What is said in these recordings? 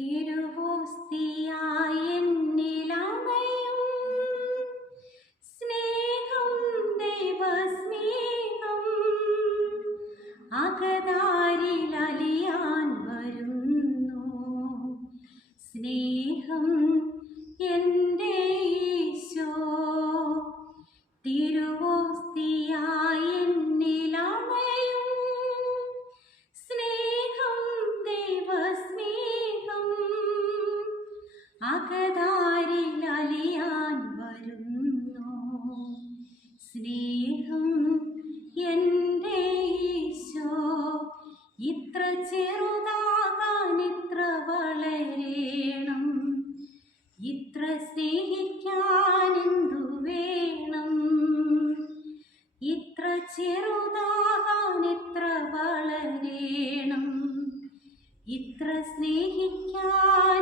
തിരുവോസ്തിയായി സ്നേഹം ദൈവസ്നേഹം. വരുന്നു. സ്നേഹം എന്റെ അകതാരിലലിയാൻ വരുന്നു. സ്നേഹം എന്റെ ഈശോ ഇത്ര ചെറുതാകാൻ ഇത്ര വളരേണം. ഇത്ര സ്നേഹിക്കാൻ എന്തു വേണം? ഇത്ര ചെറുതാകാൻ ഇത്ര വളരേണം. ഇത്ര സ്നേഹിക്കാൻ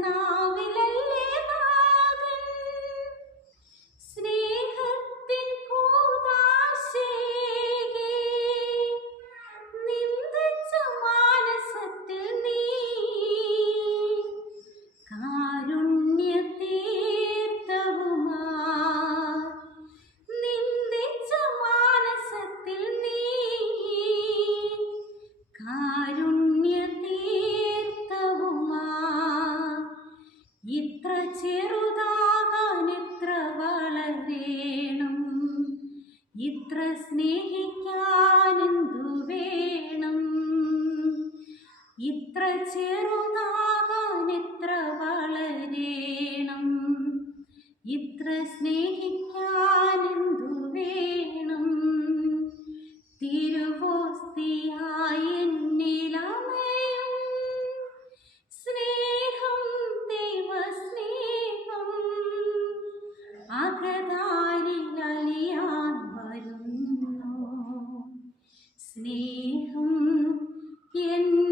ना സ്നേഹിക്കാൻ എന്തു വേണം? ഇത്ര ചെറുതാകാൻ ഇത്ര സ്നേഹിക്കാൻ വേണം? 天